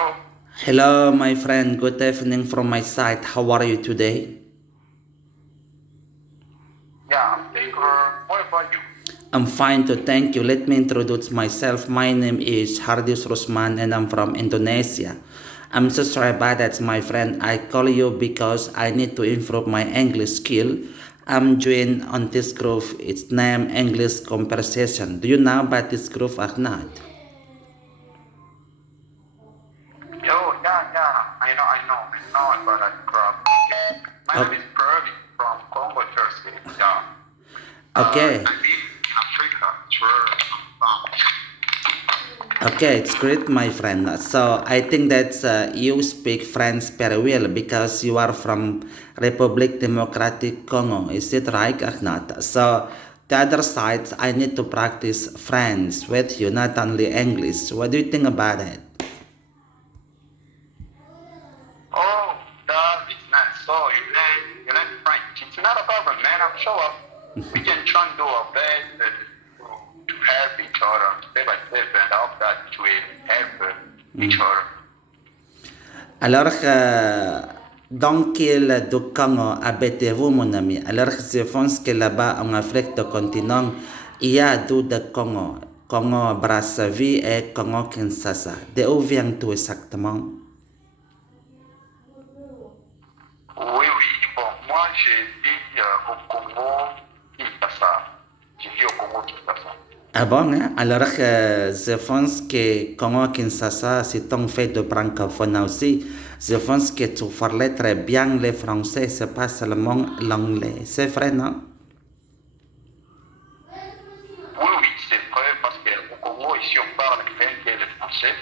Hello. Hello, my friend. Good evening from my side. How are you today? Yeah, I'm doing good. What about you? I'm fine to thank you. Let me introduce myself. My name is Hardius Rosman and I'm from Indonesia. I'm so sorry about that, my friend. I call you because I need to improve my English skill. I'm joined on this group. It's named English Conversation. Do you know about this group or not? I know about that crop. Okay. My name is Pervin from Congo, Jersey. Yeah. Okay. I live in Africa. It's where I'm from. Okay, it's great, my friend. So I think that you speak French very well because you are from Republic Democratic Congo. Is it right or not? So the other side, I need to practice French with you, not only English. What do you think about it? Oh, that is nice. So you learn French. It's not a problem, man. I'm sure we can try and do our best to help each other step by step, and I hope that we will help each other. Alors, dans quel du Congo habitez-vous, mon ami? Alors, je pense que là-bas, en Afrique du continent, il y a deux de Congo. Congo Brazzaville et Congo Kinshasa. De où viens-tu exactement? Oui. Bon, moi, j'ai vis au Congo, Kinshasa. J'ai vis au Congo, Kinshasa. Ah bon, hein? Alors, je pense que Congo Kinshasa, c'est un fait de francophone aussi. Je pense que tu parlais très bien le français, c'est pas seulement l'anglais. C'est vrai, non? Oui, c'est vrai, parce qu'au Congo, ici, on parle bien que le français.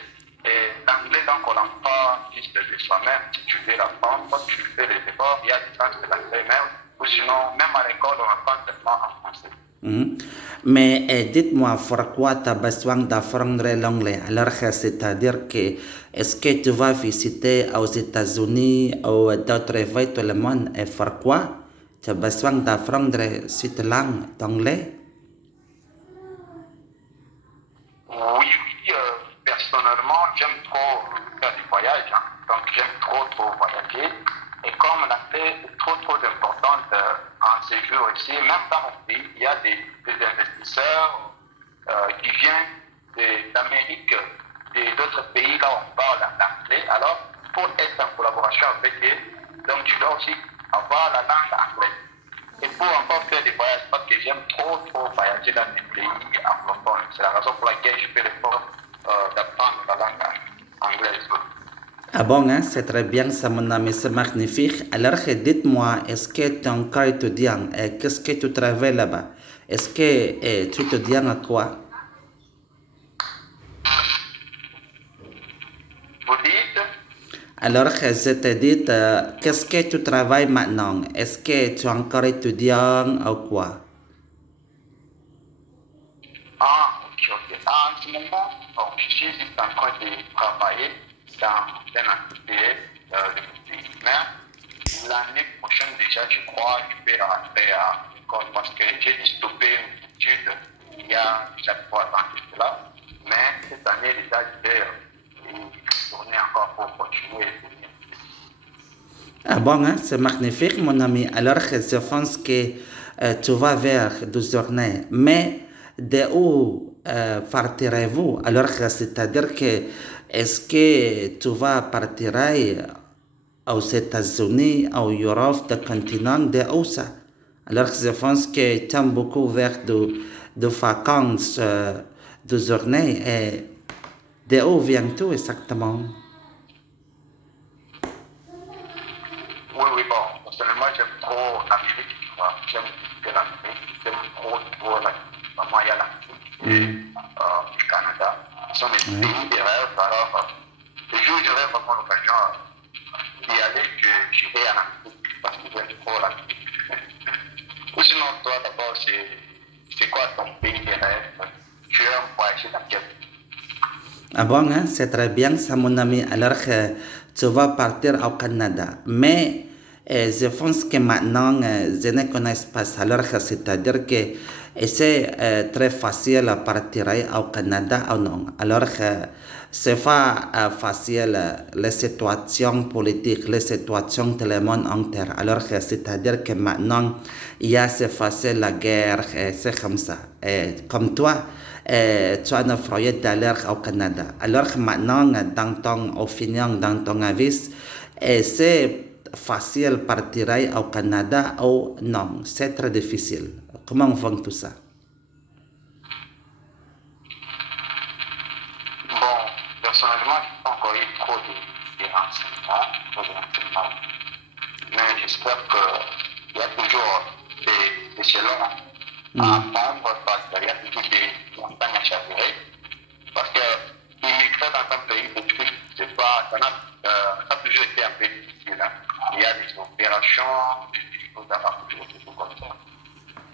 Et l'anglais, donc, on n'en pas juste de soi-même. Si tu veux l'apprendre, tu fais les efforts, il y a des chances de l'anglais même. Ou sinon, même à l'école, on apprend seulement en français. Mais dites-moi, pourquoi tu as besoin d'apprendre l'anglais? Alors, c'est-à-dire que est-ce que tu vas visiter aux États-Unis ou d'autres pays dans le monde et pourquoi tu as besoin d'apprendre cette langue d'anglais? Oui, personnellement, j'aime trop faire des voyages. Hein. Donc, j'aime trop voyager. Et comme l'anglais est trop importante en séjour ici, même dans mon pays, il y a des investisseurs qui viennent d'Amérique, d'autres pays là où on parle l'anglais. Alors, pour être en collaboration avec eux, donc tu dois aussi avoir la langue anglaise. Et pour encore faire des voyages, parce que j'aime trop voyager dans des pays anglophones. C'est la raison pour laquelle je fais l'effort d'apprendre la langue anglaise. Ah bon, hein, c'est très bien, ça mon ami, c'est magnifique. Alors, dites-moi, est-ce que tu es encore étudiant et qu'est-ce que tu travailles là-bas? Est-ce que tu étudies à quoi? Vous dites? Alors, je te dis, qu'est-ce que tu travailles maintenant? Est-ce que tu es encore étudiant ou quoi? Ah, ok. En ce moment, bon, je suis juste en train de travailler dans une activité de mais l'année prochaine déjà, je crois, je vais rentrer à l'école parce que j'ai dû stopper mes études il y a déjà 3 ans de cela. Mais cette année déjà, je vais tourner encore pour continuer. Ah bon, hein, c'est magnifique, mon ami. Alors, je pense que tu vas vers 12 journées. Mais de où partirez-vous? Alors, c'est-à-dire que est-ce que tu vas partir aux États-Unis, en Europe, le continent, de où ça? Alors, je pense que tu aimes beaucoup vers de vacances, de journées. Et de où viens-tu exactement? Oui, bon, personnellement, j'aime trop l'Amérique, tu vois. J'aime visiter l'Amérique, j'aime trop vraiment il y a l'Amérique et le Canada. Ce sont mes pays de rêve, alors le jour où j'aurai vraiment l'occasion d'y aller, j'irai en Amérique parce que j'aime trop l'Amérique. Ou sinon, toi, d'abord, c'est quoi ton pays de rêve? Tu aimes voyager dans quel pays? Ah bon, hein, c'est très bien ça, mon ami. Alors, tu vas partir au Canada. Mais je pense que maintenant, je ne connais pas ça. Alors, c'est-à-dire que c'est très facile à partir au Canada ou non. Alors, c'est pas facile les situations politiques, les situations de le monde entier. Alors que c'est-à-dire que maintenant, il y a c'est facile la guerre, et c'est comme ça. Et comme toi, tu as un projet d'aller au Canada. Alors que maintenant, dans ton opinion, dans ton avis, c'est facile partir au Canada ou non, c'est très difficile. Comment on fait tout ça? Bon, personnellement, je n'ai pas encore eu de renseignements, mais j'espère qu'il y a toujours des échelons à apprendre parce qu'il y a toujours des montagnes à chavirer. Parce que immigrer dans un pays de trucs, c'est pas, ça a toujours été un peu difficile. Hein. Il y a des opérations, des choses à faire, toujours des choses comme ça.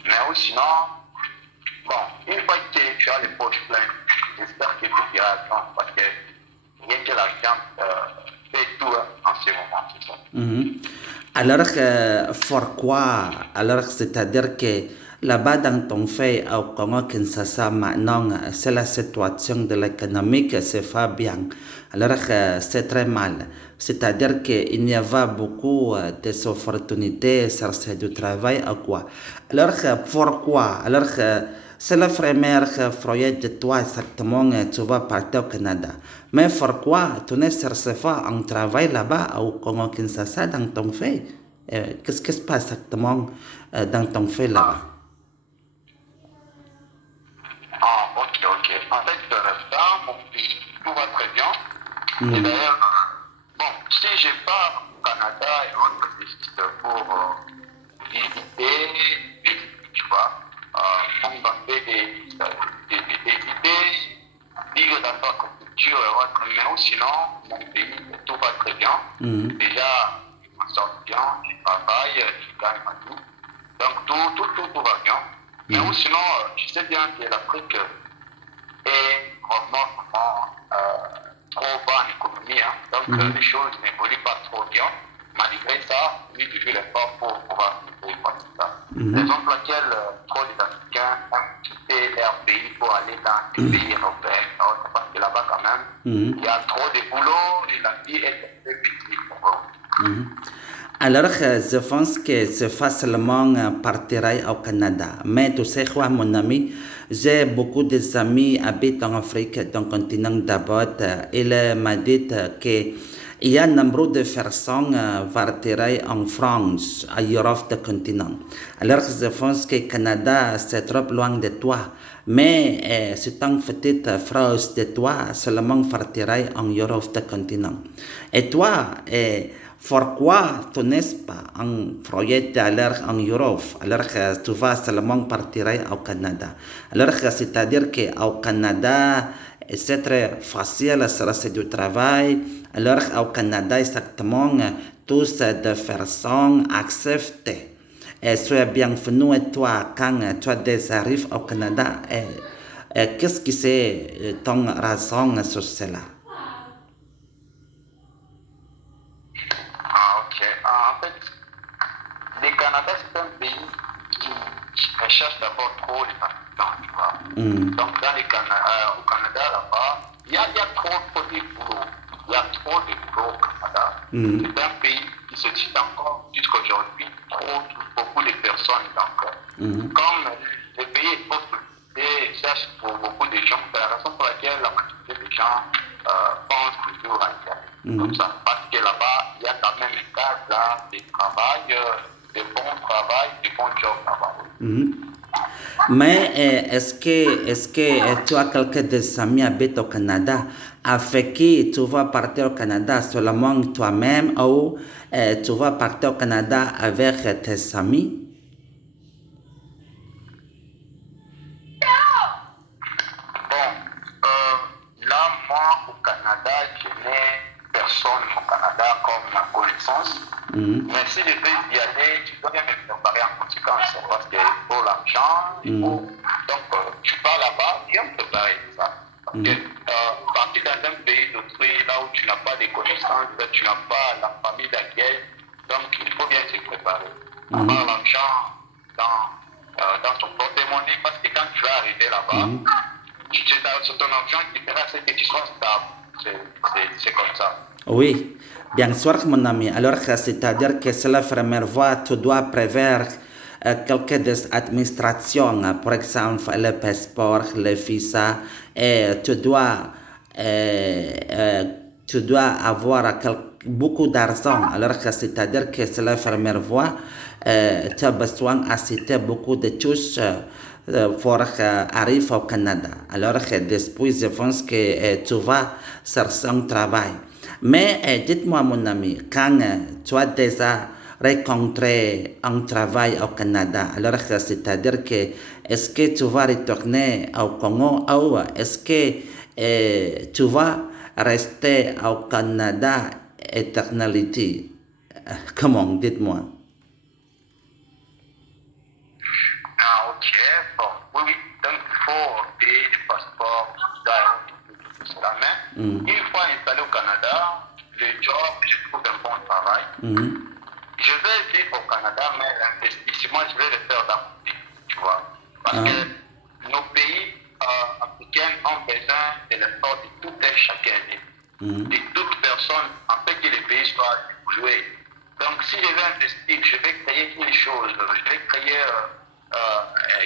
Mais sinon, bon, une fois que tu as les poches pleines, j'espère que tout ira bien parce que rien que l'argent fait tout en ce moment, c'est ça. Alors, pourquoi? Alors, c'est-à-dire que là-bas dans ton fait au Congo Kinshasa maintenant, c'est la situation de l'économie qui se fait bien. Alors, c'est très mal. C'est-à-dire qu'il y avait beaucoup d'opportunités, chercher du travail ou quoi. Alors, pourquoi? Alors, c'est le premier projet de toi exactement, tu vas partir au Canada. Mais pourquoi tu ne cherches pas un travail là-bas au Congo Kinshasa dans ton fait? Qu'est-ce qui se passe exactement dans ton fait là-bas? Ah, ok, ok. En fait, dans mon pays, tout va très bien. Et d'ailleurs, bon, si je pars au Canada et autres pistes pour visiter, tu vois, contempler des idées, vivre dans notre culture et autres, mais sinon, mon pays, tout va très bien. Déjà, je m'en sors bien, je travaille, je gagne ma vie. Donc, tout va bien. Mais sinon, je sais bien que l'Afrique est vraiment trop bas en économie. Hein. Donc, les choses n'évoluent pas trop bien. Malgré ça, on fait toujours l'effort pour pouvoir vivre comme ça. Raison pour laquelle trop d'Africains ont quitté leur pays pour aller dans des pays européens. Parce que là-bas, quand même, il y a trop de boulot et la vie est un peu difficile pour eux. Alors, je pense que c'est facilement partir au Canada. Mais tu sais quoi, mon ami, j'ai beaucoup d'amis qui habitent en Afrique, dans le continent d'abord. Il m'a dit qu'il y a un nombre de personnes qui partir en France, à Europe, du continent. Alors, je pense que le Canada, c'est trop loin de toi. Mais c'est une petite phrase de toi, seulement partir en Europe, du continent. Et toi, pourquoi tu n'es pas un projet d'aller en Europe alors que tu vas seulement partir au Canada? Alors que c'est-à-dire qu'au Canada, c'est très facile, c'est du travail. Alors au Canada, exactement, tous les personnes acceptent. Et sois bienvenue et toi, quand tu arrives au Canada, qu'est-ce qui c'est ton raison sur cela? Ah, ok. En fait, le Canada, c'est un pays qui recherche d'abord trop les habitants, tu vois. Donc, au Canada, là-bas, il y a trop de boulot. Il y a trop de boulot au Canada. C'est un pays qui se dit encore, jusqu'aujourd'hui, beaucoup de personnes. Donc, comme le pays est pauvre, cherche pour beaucoup de gens, c'est la raison pour laquelle la majorité des gens pensent toujours à y aller. Comme ça. Parce que là-bas, il y a quand même un cadre là, de travail, de bon travail, de bons jobs là-bas. Mais est-ce que tu as quelques des amis qui habitent au Canada avec qui tu vas partir au Canada seulement toi-même ou tu vas partir au Canada avec tes amis? Bon, là, moi, au Canada, je n'ai personne au Canada comme ma connaissance. Mais si je veux y aller, je dois bien me préparer en conséquence parce qu'il faut l'argent, il faut. Donc, tu pars là-bas, bien préparer ça. Parce que partir dans un pays d'autrui, là où tu n'as pas de connaissances, tu n'as pas la famille d'accueil, donc il faut bien se préparer. Avoir l'argent dans ton porte-monnaie parce que quand tu vas arriver là-bas, c'est ton argent qui fera ce que tu sois stable. C'est comme ça. Oui, bien sûr, mon ami. Alors, c'est-à-dire que c'est la première fois, tu dois prévoir quelques des administrations, par exemple le passeport, le visa, et euh, tu dois avoir beaucoup d'argent. Alors, c'est-à-dire que c'est la première fois, tu as besoin d'assister beaucoup de choses. Pour arriver au Canada. Alors, depuis, je pense que tu vas chercher un travail. Mais dites-moi, mon ami, quand tu as déjà rencontré un travail au Canada, alors c'est-à-dire que est-ce que tu vas retourner au Congo ou est-ce que tu vas rester au Canada éternalité? Comment, dites-moi. Ah, ok, bon, oui, oui, donc il faut payer le passeport, tout ça, mais une fois installé au Canada, le job, je trouve un bon travail. Je vais vivre au Canada, mais l'investissement, je vais le faire dans mon pays, tu vois. Parce que nos pays africains ont besoin de l'effort de tout un chacun, de toute personne, en fait que le pays soit joué. Donc, si je vais investir, je vais créer une chose, je vais créer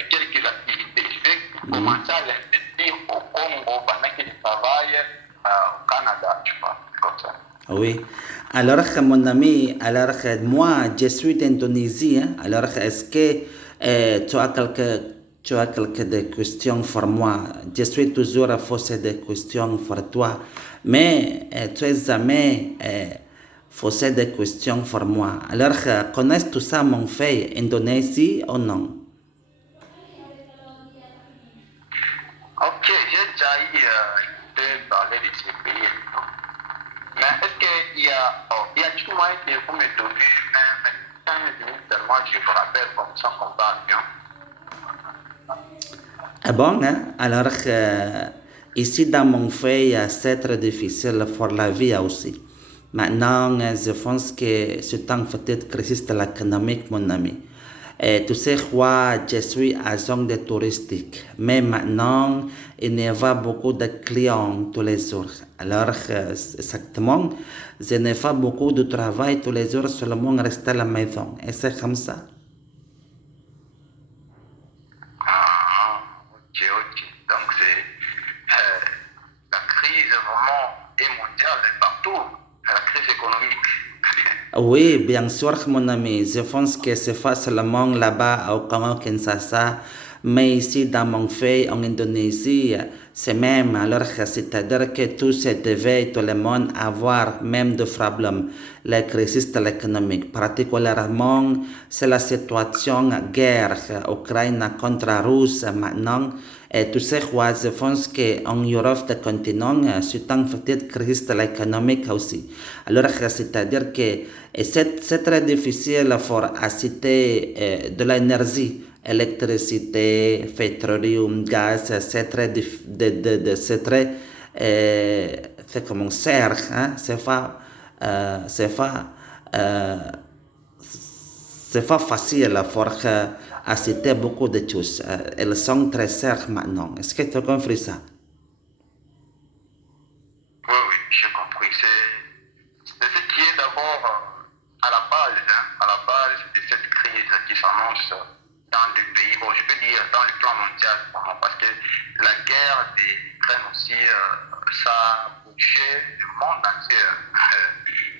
quelques activités. Je vais commencer à investir au Congo pendant que je travaille au Canada, tu vois, comme ça. Oui. Alors, mon ami, alors moi, je suis d'Indonésie. Hein. Alors, est-ce que tu as quelques des questions pour moi? Je suis toujours à poser des questions pour toi. Mais tu es jamais posé des questions pour moi. Alors, connais-tu ça, mon frère, Indonésie ou non? Ok, j'ai déjà écouté parler de ces pays. Mais est-ce qu'il y a, il y a tout moyen que vous me donnez même 15 minutes seulement, je vous rappelle comme ça qu'on parle bien. Ah bon, hein? Alors, ici dans mon pays, c'est très difficile pour la vie aussi. Maintenant, je pense que c'est un peut-être crise de l'économie, mon ami. Et tu sais quoi, je suis agent de touristique, mais maintenant, il n'y a pas beaucoup de clients tous les jours. Alors, exactement, je n'ai pas beaucoup de travail tous les jours, seulement rester à la maison. Et c'est comme ça. Ah, ok, ok. Donc c'est la crise vraiment est mondiale et partout, la crise économique. Oui, bien sûr, mon ami. Je pense que c'est facilement là-bas au Congo Kinshasa, mais ici dans mon pays en Indonésie, c'est même alors que c'est-à-dire que tout se devait, tout le monde avoir même des problèmes, la crise de l'économie. Particulièrement, c'est la situation guerre Ukraine contre la Russie maintenant. Et tu sais quoi, je pense qu'en Europe, le continent, c'est une petite crise de l'économie aussi. Alors, c'est-à-dire que c'est très difficile pour acheter de l'énergie, électricité, pétrole, gaz, c'est très, c'est très, c'est comme cher, hein? Euh, c'est pas facile pour acheter beaucoup de choses. Elles sont très chères maintenant. Est-ce que tu as compris ça? Oui, oui, j'ai compris. C'est ce qui est d'abord à la base, hein, à la base de cette crise qui s'annonce dans le pays, bon, je peux dire dans le plan mondial, parce que la guerre d'Ukraine aussi, ça a bougé le monde entier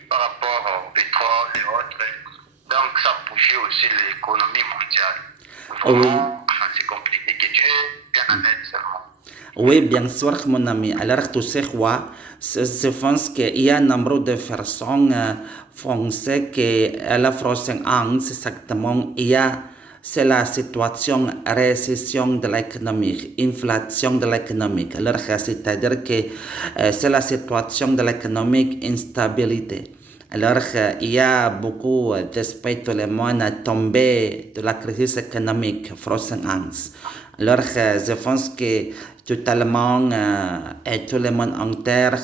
par rapport au pétrole et autres. Donc, ça a bougé aussi l'économie mondiale. Oui. Vraiment, c'est compliqué. Que Dieu vienne en aide seulement. Oui, bien sûr, mon ami. Alors, tu sais quoi? Je pense qu'il y a un nombre de personnes françaises qui, à la prochaine année, exactement, c'est la situation récession de l'économie, inflation de l'économie. Alors, c'est-à-dire que c'est la situation de l'économie instabilité. Alors, il y a beaucoup d'espèces tout le monde tombé de la crise économique prochaine année. Alors, je pense que totalement et tout le monde en terre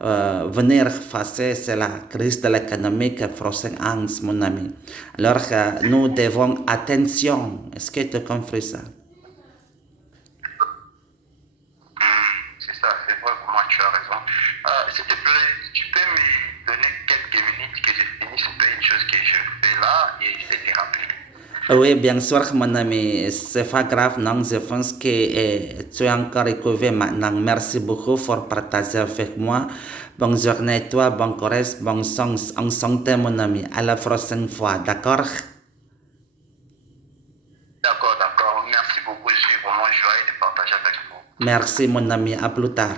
venir face à la crise de l'économie prochaine année, mon ami. Alors, nous devons attention. Est-ce que tu as compris ça? C'est ça, c'est vrai, moi tu as raison. Oui, bien sûr, mon ami, c'est pas grave, non, je pense que tu es encore écouvé maintenant. Merci beaucoup pour partager avec moi. Bonne journée à toi, bon courage, bon sang, en santé, mon ami. À la prochaine fois, d'accord? D'accord, d'accord. Merci beaucoup. Je suis vraiment joyeux de partager avec vous. Merci, mon ami, à plus tard.